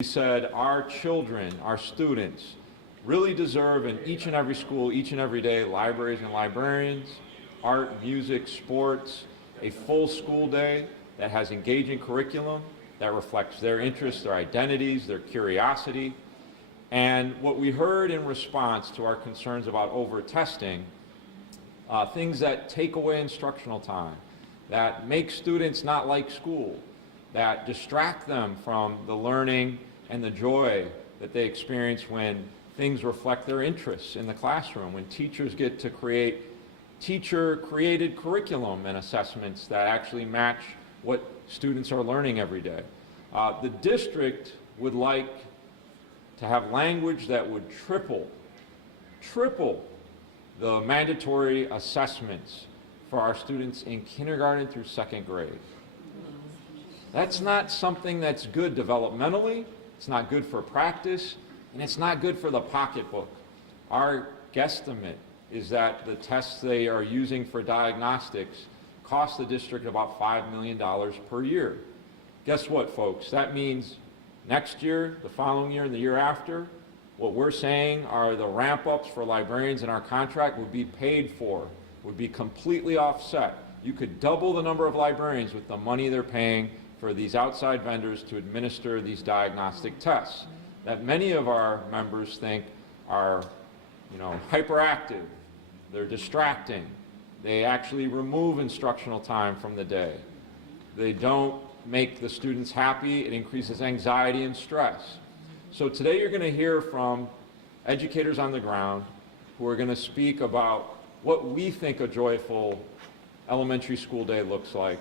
We said our children, our students, really deserve in each and every school, each and every day, libraries and librarians, art, music, sports, a full school day that has engaging curriculum that reflects their interests, their identities, their curiosity. And what we heard in response to our concerns about over-testing, things that take away instructional time, that make students not like school, that distract them from the learning and the joy that they experience when things reflect their interests in the classroom, when teachers get to create teacher-created curriculum and assessments that actually match what students are learning every day. The district would like to have language that would triple the mandatory assessments for our students in kindergarten through second grade. That's not something that's good developmentally, it's not good for practice, and it's not good for the pocketbook. Our guesstimate is that the tests they are using for diagnostics cost the district about $5 million per year. Guess what, folks? That means next year, the following year, and the year after, what we're saying are the ramp-ups for librarians in our contract would be paid for, would be completely offset. You could double the number of librarians with the money they're paying for these outside vendors to administer these diagnostic tests that many of our members think are, hyperactive, they're distracting, they actually remove instructional time from the day, they don't make the students happy, it increases anxiety and stress. So today you're going to hear from educators on the ground who are going to speak about what we think a joyful elementary school day looks like,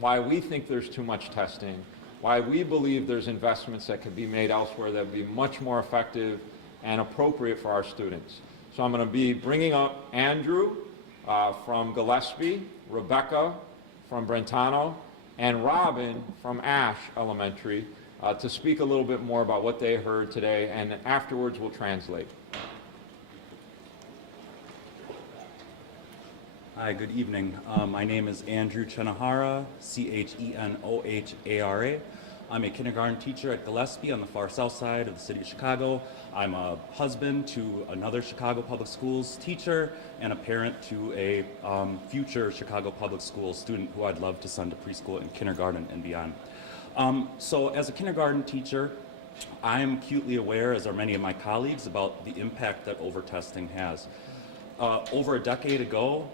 why we think there's too much testing, why we believe there's investments that could be made elsewhere that would be much more effective and appropriate for our students. So I'm going to be bringing up Andrew from Gillespie, Rebecca from Brentano, and Robin from Ash Elementary to speak a little bit more about what they heard today, and afterwards we'll translate. Hi, good evening. My name is Andrew Chenohara, Chenohara. I'm a kindergarten teacher at Gillespie on the far south side of the city of Chicago. I'm a husband to another Chicago Public Schools teacher and a parent to a future Chicago Public Schools student who I'd love to send to preschool and kindergarten and beyond. So as a kindergarten teacher, I'm acutely aware, as are many of my colleagues, about the impact that over-testing has. Over a decade ago,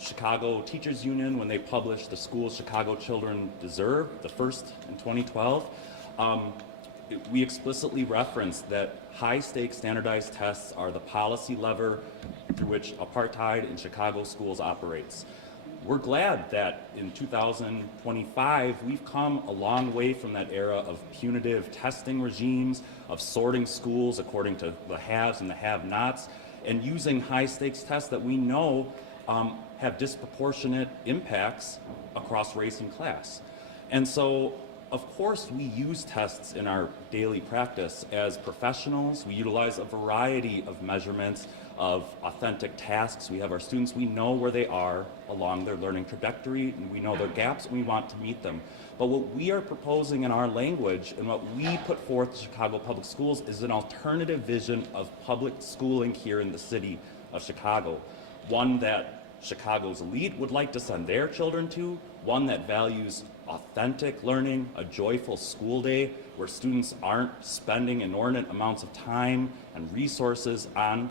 Chicago Teachers Union, when they published The Schools Chicago Children Deserve, the first in 2012, we explicitly referenced that high-stakes standardized tests are the policy lever through which apartheid in Chicago schools operates. We're glad that in 2025, we've come a long way from that era of punitive testing regimes, of sorting schools according to the haves and the have-nots, and using high-stakes tests that we know have disproportionate impacts across race and class. And so, of course, we use tests in our daily practice. As professionals, we utilize a variety of measurements of authentic tasks. We have our students, we know where they are along their learning trajectory, and we know their gaps, and we want to meet them. But what we are proposing in our language and what we put forth to Chicago Public Schools is an alternative vision of public schooling here in the city of Chicago. One that Chicago's elite would like to send their children to, one that values authentic learning, a joyful school day where students aren't spending inordinate amounts of time and resources on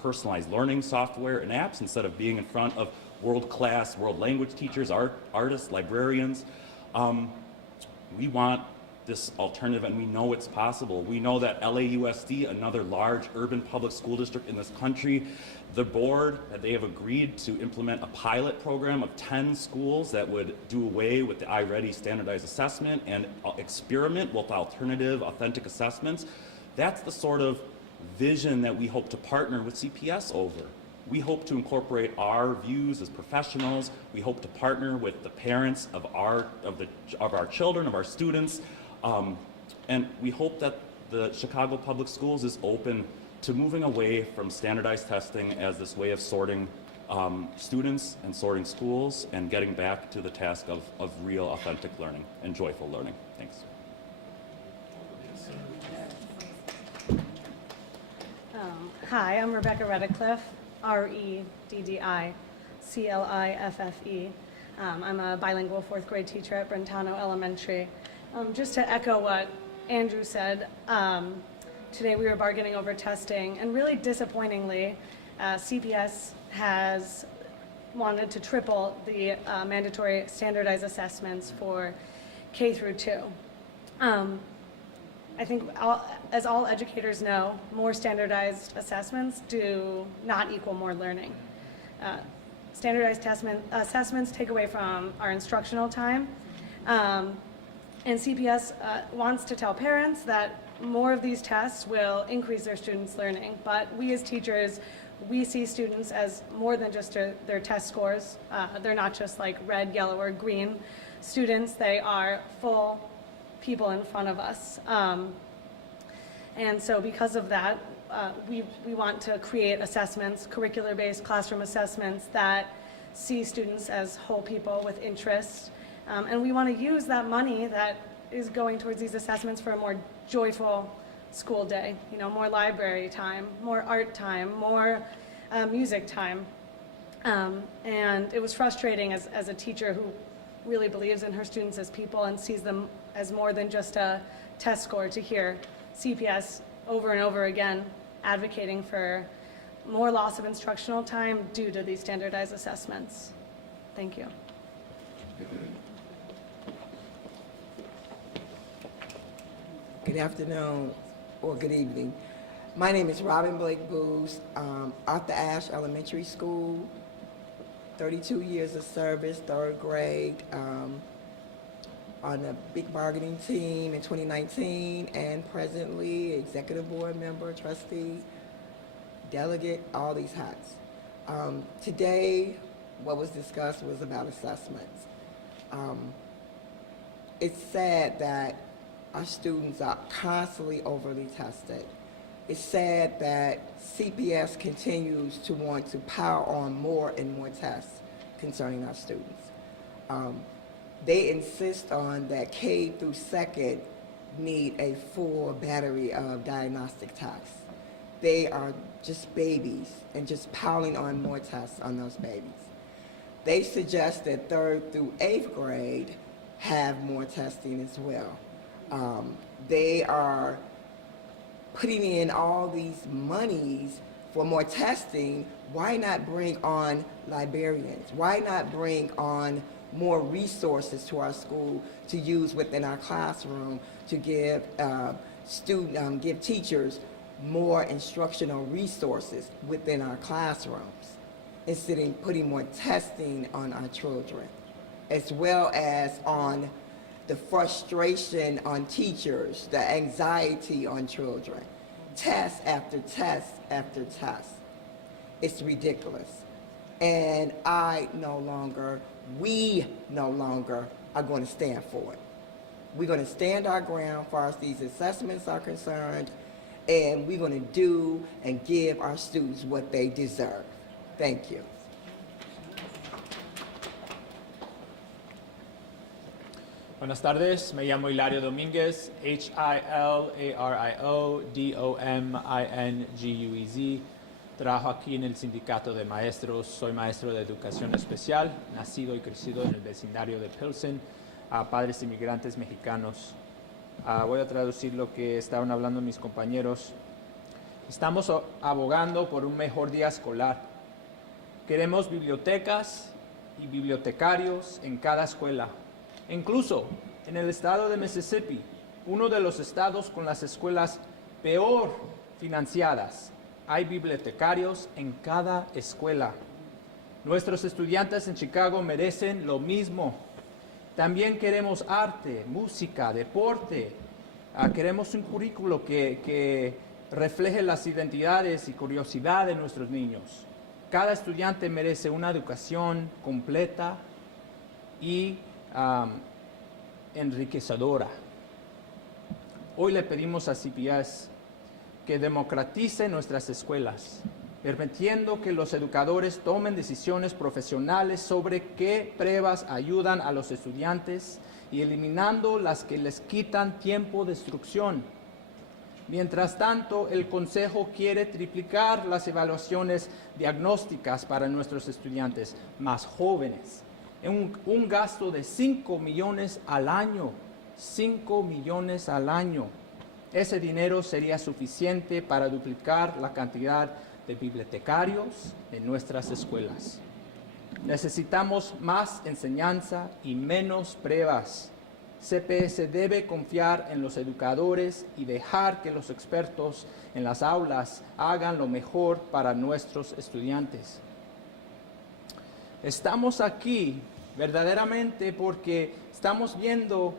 personalized learning software and apps instead of being in front of world-class world language teachers, artists, librarians. We want this alternative, and we know it's possible. We know that LAUSD, another large urban public school district in this country, the board, they have agreed to implement a pilot program of 10 schools that would do away with the iReady standardized assessment and experiment with alternative, authentic assessments. That's the sort of vision that we hope to partner with CPS over. We hope to incorporate our views as professionals. We hope to partner with the parents of our children, of our students, and we hope that the Chicago Public Schools is open to moving away from standardized testing as this way of sorting students and sorting schools and getting back to the task of real authentic learning and joyful learning. Thanks. Hi, I'm Rebecca Redcliffe, Reddicliffe. I'm a bilingual fourth grade teacher at Brentano Elementary. Just to echo what Andrew said, today we were bargaining over testing, and really disappointingly, CPS has wanted to triple the mandatory standardized assessments for K through 2. I think as all educators know, more standardized assessments do not equal more learning. Standardized assessments take away from our instructional time, and CPS wants to tell parents that more of these tests will increase their students' learning, but we as teachers, we see students as more than just their test scores. They're not just like red, yellow, or green students. They are full people in front of us. And so because of that, we want to create assessments, curricular-based classroom assessments that see students as whole people with interests. And we want to use that money that is going towards these assessments for a more joyful school day. You know, more library time, more art time, more music time. And it was frustrating as a teacher who really believes in her students as people and sees them as more than just a test score to hear CPS over and over again advocating for more loss of instructional time due to these standardized assessments. Thank you. Good afternoon or good evening. My name is Robin Blake Booth, Arthur Ashe Elementary School, 32 years of service, third grade, on the big bargaining team in 2019, and presently executive board member, trustee, delegate, all these hats. Today, what was discussed was about assessments. It's sad that our students are constantly overly tested. It's sad that CPS continues to want to pile on more and more tests concerning our students. They insist on that K through second need a full battery of diagnostic tests. They are just babies and just piling on more tests on those babies. They suggest that third through eighth grade have more testing as well. They are putting in all these monies for more testing. Why not bring on librarians? Why not bring on more resources to our school to use within our classroom to give give teachers more instructional resources within our classrooms, instead of putting more testing on our children, as well as on the frustration on teachers, the anxiety on children, test after test after test. It's ridiculous. And we no longer are going to stand for it. We're going to stand our ground as far as these assessments are concerned, and we're going to do and give our students what they deserve. Thank you. Buenas tardes, me llamo Hilario Domínguez, Hilariomínguez. Trabajo aquí en el sindicato de maestros, soy maestro de educación especial, nacido y crecido en el vecindario de Pilsen, a padres inmigrantes mexicanos. Voy a traducir lo que estaban hablando mis compañeros. Estamos abogando por un mejor día escolar. Queremos bibliotecas y bibliotecarios en cada escuela. Incluso en el estado de Mississippi, uno de los estados con las escuelas peor financiadas, hay bibliotecarios en cada escuela. Nuestros estudiantes en Chicago merecen lo mismo. También queremos arte, música, deporte. Queremos un currículo que refleje las identidades y curiosidad de nuestros niños. Cada estudiante merece una educación completa y enriquecedora. Hoy le pedimos a CPS que democratice nuestras escuelas, permitiendo que los educadores tomen decisiones profesionales sobre qué pruebas ayudan a los estudiantes y eliminando las que les quitan tiempo de instrucción. Mientras tanto, el Consejo quiere triplicar las evaluaciones diagnósticas para nuestros estudiantes más jóvenes, en un gasto de 5 millones al año. 5 millones al año. Ese dinero sería suficiente para duplicar la cantidad de bibliotecarios en nuestras escuelas. Necesitamos más enseñanza y menos pruebas. CPS debe confiar en los educadores y dejar que los expertos en las aulas hagan lo mejor para nuestros estudiantes. Estamos aquí verdaderamente porque estamos viendo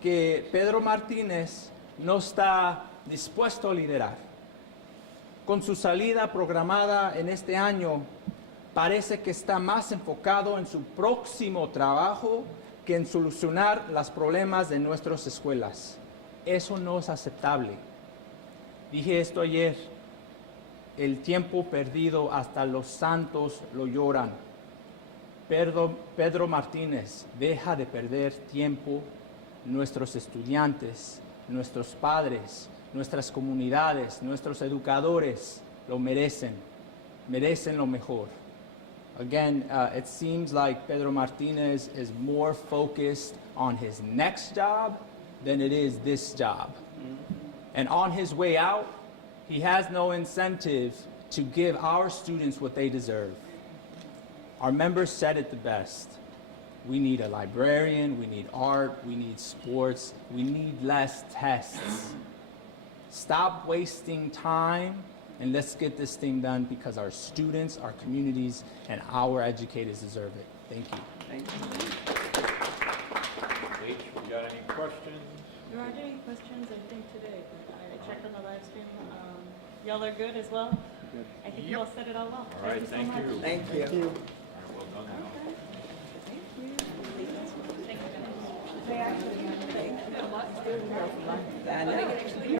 que Pedro Martínez no está dispuesto a liderar. Con su salida programada en este año, parece que está más enfocado en su próximo trabajo que en solucionar los problemas de nuestras escuelas. Eso no es aceptable. Dije esto ayer. El tiempo perdido hasta los santos lo lloran. Pedro Martínez, deja de perder tiempo. Nuestros estudiantes, nuestros padres, nuestras comunidades, nuestros educadores lo merecen lo mejor. Again, it seems like Pedro Martinez is more focused on his next job than it is this job. And on his way out, he has no incentive to give our students what they deserve. Our members said it the best. We need a librarian, we need art, we need sports, we need less tests. Stop wasting time and let's get this thing done because our students, our communities, and our educators deserve it. Thank you. Thank you. H, we got any questions? There aren't any questions, I think, today, but I checked on the live stream. Y'all are good as well? Good. I think you all said it all well. All right, thank so much. you. Thank you. All right, well done now. Thank you.